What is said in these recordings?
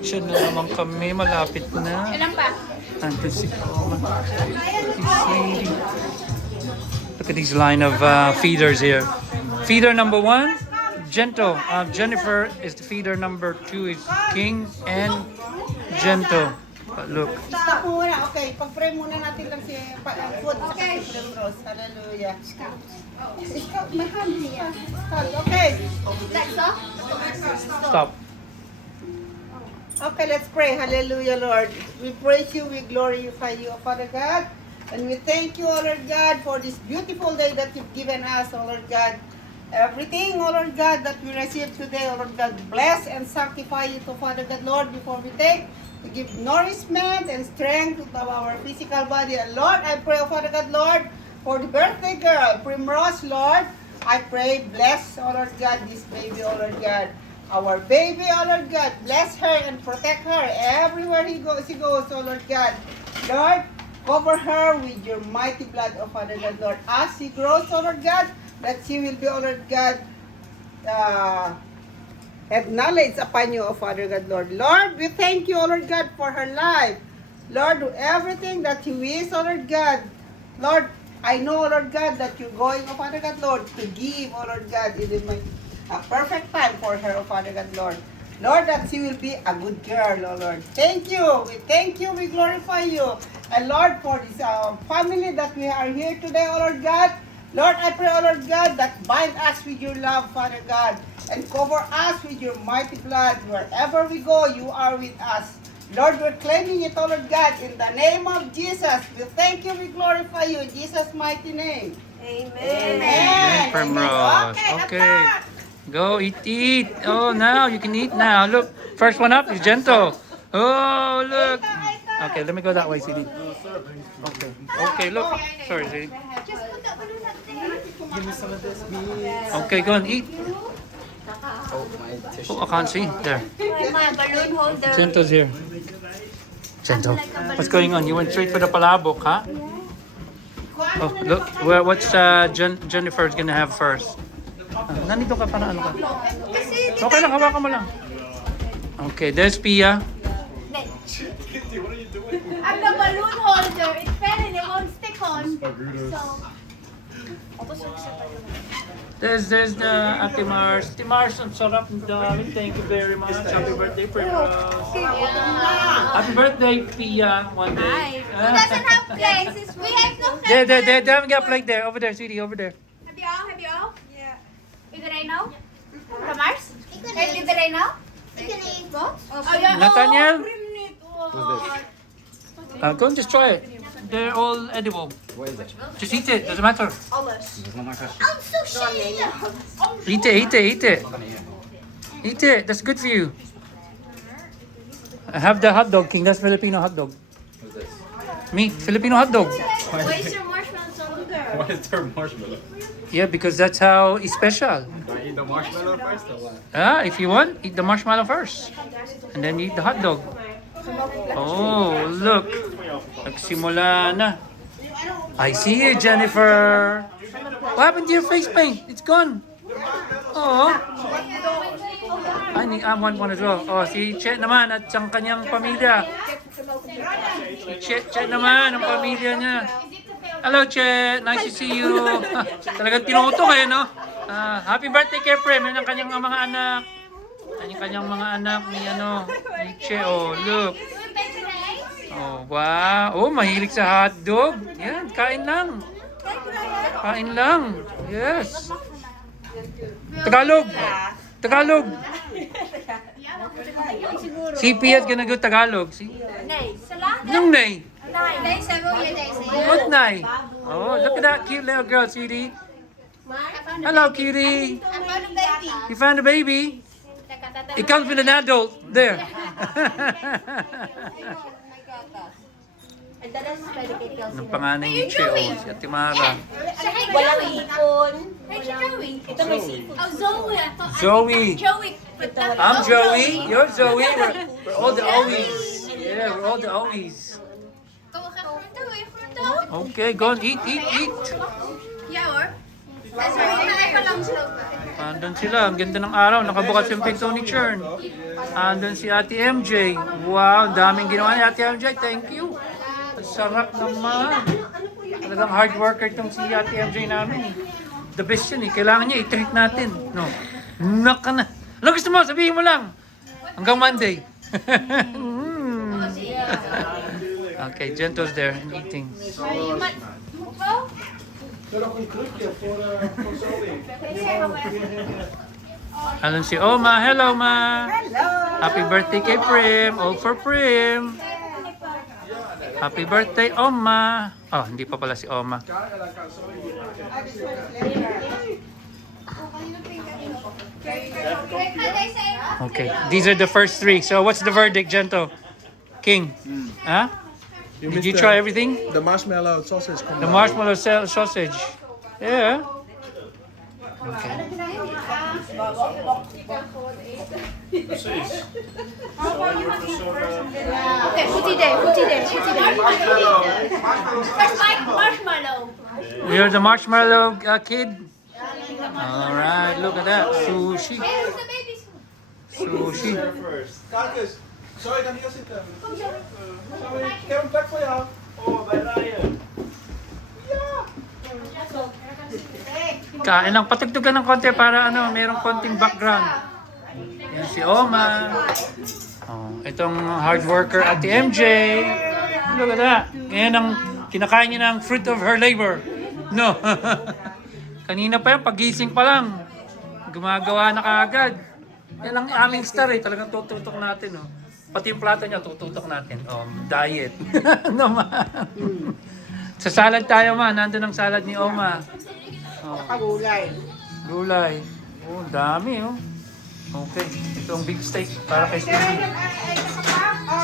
Diyan na naman kami, malapit na. Ilan pa? Andun si Paula. Look at these line of feeders here. Feeder number 1, Gento. Jennifer is the feeder number 2 is King and Gento. Look. Stop muna. Okay, pag-pray muna natin lang si food sa Rose. Hallelujah. Scout, mahal. Okay. Stop. Okay, let's pray. Hallelujah, Lord. We praise you, we glorify you, Father God. And we thank you, O Lord God, for this beautiful day that you've given us, O Lord God. Everything, O Lord God, that we receive today, O Lord God, bless and sanctify it to Father God, Lord, before we take, to give nourishment and strength to our physical body. And Lord, I pray, O Father God, Lord, for the birthday girl, Primrose, Lord, I pray, bless, O Lord God, this baby, O Lord God. Our baby, O Lord God, bless her and protect her everywhere she goes, O Lord God. Lord, cover her with your mighty blood, O Father God, Lord. As she grows, O Lord God, that she will be, O Lord God, have knowledge upon you, O Father God, Lord. Lord, we thank you, O Lord God, for her life. Lord, do everything that you wish, O Lord God. Lord, I know, O Lord God, that you're going, O Father God, Lord, to give, O Lord God, in my a perfect time for her, O Father God, Lord. Lord, that she will be a good girl, O Lord. Thank you. We thank you. We glorify you. And Lord, for this family that we are here today, O Lord God. Lord, I pray, O Lord God, that bind us with your love, Father God, and cover us with your mighty blood. Wherever we go, you are with us. Lord, we're claiming it, O Lord God, in the name of Jesus. We thank you. We glorify you in Jesus' mighty name. Amen. Amen. Primrose. Okay. Go eat. Oh, now you can eat now. Look, first one up is Gento. Oh, look. Okay, let me go that way, CD. Okay. Okay, look. Sorry, CD. Just put that balloon up there. Give me some of this, please. Okay, go and eat. Oh, my tissue. Oh, I can't see. There. My balloon holder. Gento's here. Gento. What's going on? You went straight for the palabok, huh? Oh, look. What's Jennifer's gonna have first? Nandito ka para ano ka? Okay lang, hawakan mo lang. Okay, there's Pia. I'm the balloon holder. It fell and it won't stick on. So, There's the Ate Mars. Ate Mars, ang sarap ng dami. Thank you very much. Happy birthday, Primrose. Happy birthday, Pia. One day. Who doesn't have plates? We have no plates. There. They haven't got a plate there. Over there, sweetie, over there. Have you all? Yeah. You gonna eat now? From Mars? Hey, you gonna eat now? You can eat both? Oh, yeah. Nathaniel? Oh, Go and just try it. They're all edible. What is it? Just eat it. Doesn't matter. There's no more question. I'm so shy. Eat it. Eat it. That's good for you. Have the hot dog, King. That's Filipino hot dog. What's this? Meat. Filipino hot dog. Why is your marshmallow so good? Why is there marshmallow? Yeah, because that's how it's special. Do I eat the marshmallow first or what? If you want, eat the marshmallow first. And then eat the hot dog. Oh, look. Nagsimula na. I see you, Jennifer. What happened to your face paint? It's gone. Oh. I want one as well. Oh, si Chet naman at ang kanyang pamilya. Si Chet naman, ang pamilya niya. Hello, Chet. Nice to see you. Talagang tinuto kayo, no? Happy birthday kay Prem. Yan ang kanyang mga anak. Kanyang mga anak ni Chet. Oh, look. Oh, wow. Oh, mahilig sa hotdog. Yan, kain lang. Kain lang. Yes. Tagalog. Si Pia's gonna go Tagalog. Si? Nay. Salad? Nung nay. Nay, several years. What nay? Oh, look at that cute little girl, sweetie. Hello, cutie. I found a baby. You found a baby? It comes with an adult. There. Ang panganay ni Che, oh, si Ate Mara. Walang ipon. Hey, si Joey. Ito may seafood. Oh, Zoe. Zoe. Joey. I'm Joey. You're Zoe. We're all the Owies. Yeah, we're all the Owies. Okay, go and eat. Yeah, or? Ay pa lang slow ba? Andun sila. Ang ganda ng araw. Nakabukas yung pinto ni Chern. Andun si Ate MJ. Wow, ang daming ginawa ni Ate MJ. Thank you. Ang sarap naman. Talagang hard worker itong si Ate MJ namin eh. The best yun eh. Kailangan niya i-treat natin. No. Naka na. Ano gusto mo? Sabihin mo lang. Hanggang Monday. Okay, Gento's there and eating. Alam si Oma. Hello, Ma. Hello! Happy birthday kay Prim. All for Prim. Happy birthday, Oma. Oh, hindi pa pala si Oma. Okay, these are the first three. So what's the verdict, Gento? King? Huh? Did you try everything? The marshmallow sausage. The marshmallow sausage. Yeah. Okay. Okay, put it there. First bite, marshmallow. You're the marshmallow kid? All right, look at that. Sushi. Hey, who's the baby? Sushi. Marcus, sorry, kan hier zitten. Sorry, ik heb een plek voor jou. Oh, bij Ryan. Kain lang. Patugtugan ng konti para ano, merong konting background. Yan si Oma. Oh, itong hard worker at the MJ. Look at that. Yan ang kinakain niya ng fruit of her labor. No. Kanina pa yan, pagising pa lang. Gumagawa na kaagad. Yan ang aming star eh. Talagang tututok natin. Oh. Pati yung plato niya, tututok natin. Oh, diet. No, ma. Sa salad tayo, ma. Nandun ang salad ni Oma. Oh. Pagulay. Gulay. Oh, dami oh. Okay. Ito ang big steak para kay Susie.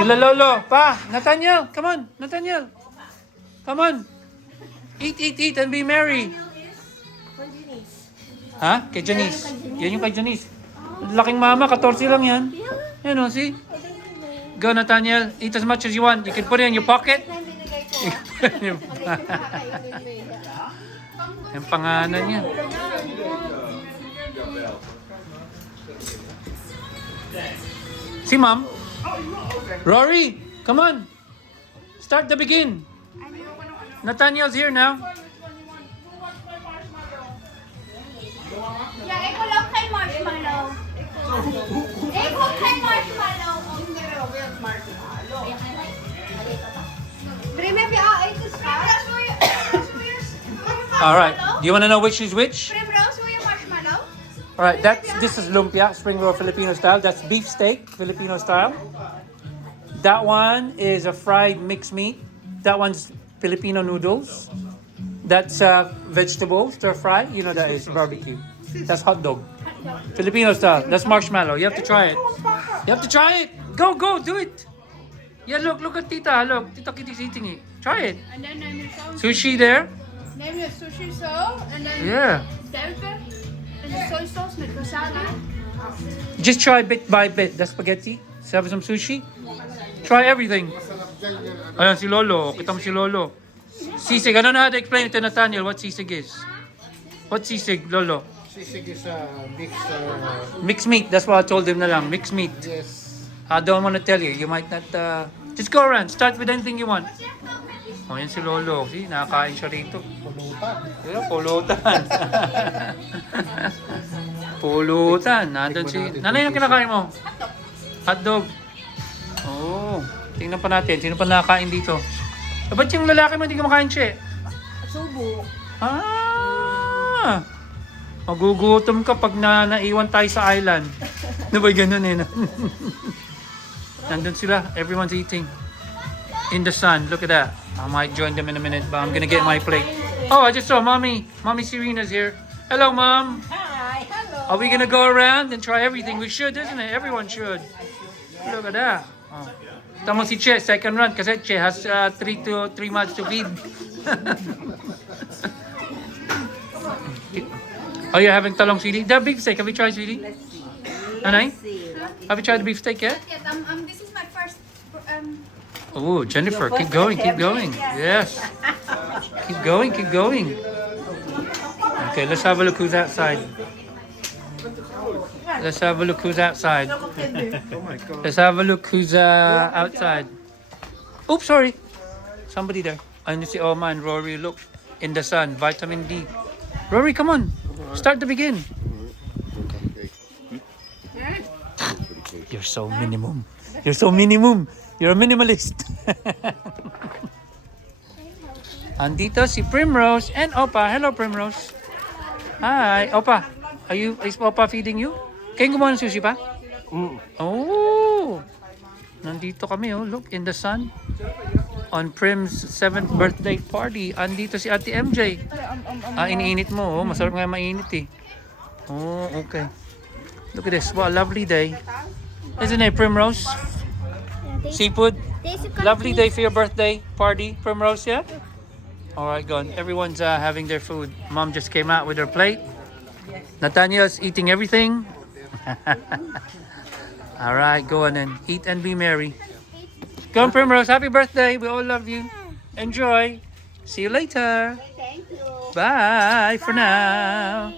Sila Lolo. Pa, Nathaniel. Come on. Nathaniel. Come on. Eat and be merry. Ha? Kay Janice. Yan yung kay Janice. Laking mama. 14 lang yan. Yan o, see? Go, Nathaniel. Eat as much as you want. You can put it in your pocket. Yung panganan niya. Si Ma'am. Rory, come on. Start the begin. Nathaniel's here now. Yeah, ikaw lang kay marshmallow. Ikaw kay marshmallow. Maybe ito Primrose, will you? All right. Do you want to know which is which? Primrose, will you marshmallow? All right. This is lumpia, spring roll Filipino style. That's beef steak, Filipino style. That one is a fried mixed meat. That one's Filipino noodles. That's vegetable stir fry. You know that is barbecue. That's hot dog. Filipino style. That's marshmallow. You have to try it. You have to try it. Go, do it. Yeah, look at Tita. Look, Tita Kitty's eating it. Try it. And then name your sauce. Sushi there. Name your sushi sauce. And then Yeah. tempeh. And the soy sauce with wasabi. Just try bit by bit. The spaghetti. Have some sushi. Try everything. Ayan si Lolo. Kita mo si Lolo. Sisig. I don't know how to explain it to Nathaniel what sisig is. What sisig, Lolo? Sisig is a mixed, Mixed meat. That's what I told him na lang. Mixed meat. yes. I don't want to tell you. You might not... Just go around. Start with anything you want. Oh, yan si Lolo. See, nakakain siya rito. Pulutan. Yeah, pulutan. Pulutan. Nandun si... Nanay, yung kinakain mo? Hotdog. Oo. Oh, tingnan pa natin. Sino pa nakakain dito? Ba't yung lalaki mo hindi kumakain siya? Subo. Ah! Magugutom ka pag naiwan tayo sa island. Ano ba ganun eh? No? Nandun sila. Everyone's eating. In the sun. Look at that. I might join them in a minute, but I'm gonna get my plate. Oh, I just saw Mommy. Mommy Serena's here. Hello, Mom. Hi, hello. Are we gonna go around and try everything? We should, isn't it? Everyone should. Look at that. Oh. Tama si Che, second run, kasi Che has 3 months to feed. Oh, you're having talong sili? The beef steak. Have you tried sili? Anay? Have you tried the beef steak yet? Yes, this is my first. Oh, Jennifer, keep going, keep going. Yes. Keep going, keep going. Okay, let's have a look who's outside. Let's have a look who's outside. Let's have a look who's outside. Oops, sorry. Somebody there. I see Oma and Rory. Look, in the sun, vitamin D. Rory, come on. Start to begin. You're so minimum. You're so minimum. You're a minimalist. Andito si Primrose and Opa. Hello, Primrose. Hi, Opa. Is Opa feeding you? Kayo gumawa ng sushi pa? Oh. Nandito kami, oh. Look, in the sun. On Prim's 7th birthday party. Andito si Ate MJ. Iniinit mo, oh. Masarap nga mainit, eh. Oh, okay. Look at this. What a lovely day. Isn't it, Primrose? Seafood. Lovely day for your birthday party, Primrose, yeah? Alright, go on. Everyone's having their food. Mom just came out with her plate. Nathaniel's eating everything. Alright, go on then. Eat and be merry. Go on, Primrose. Happy birthday. We all love you. Enjoy. See you later. Thank you. Bye for now.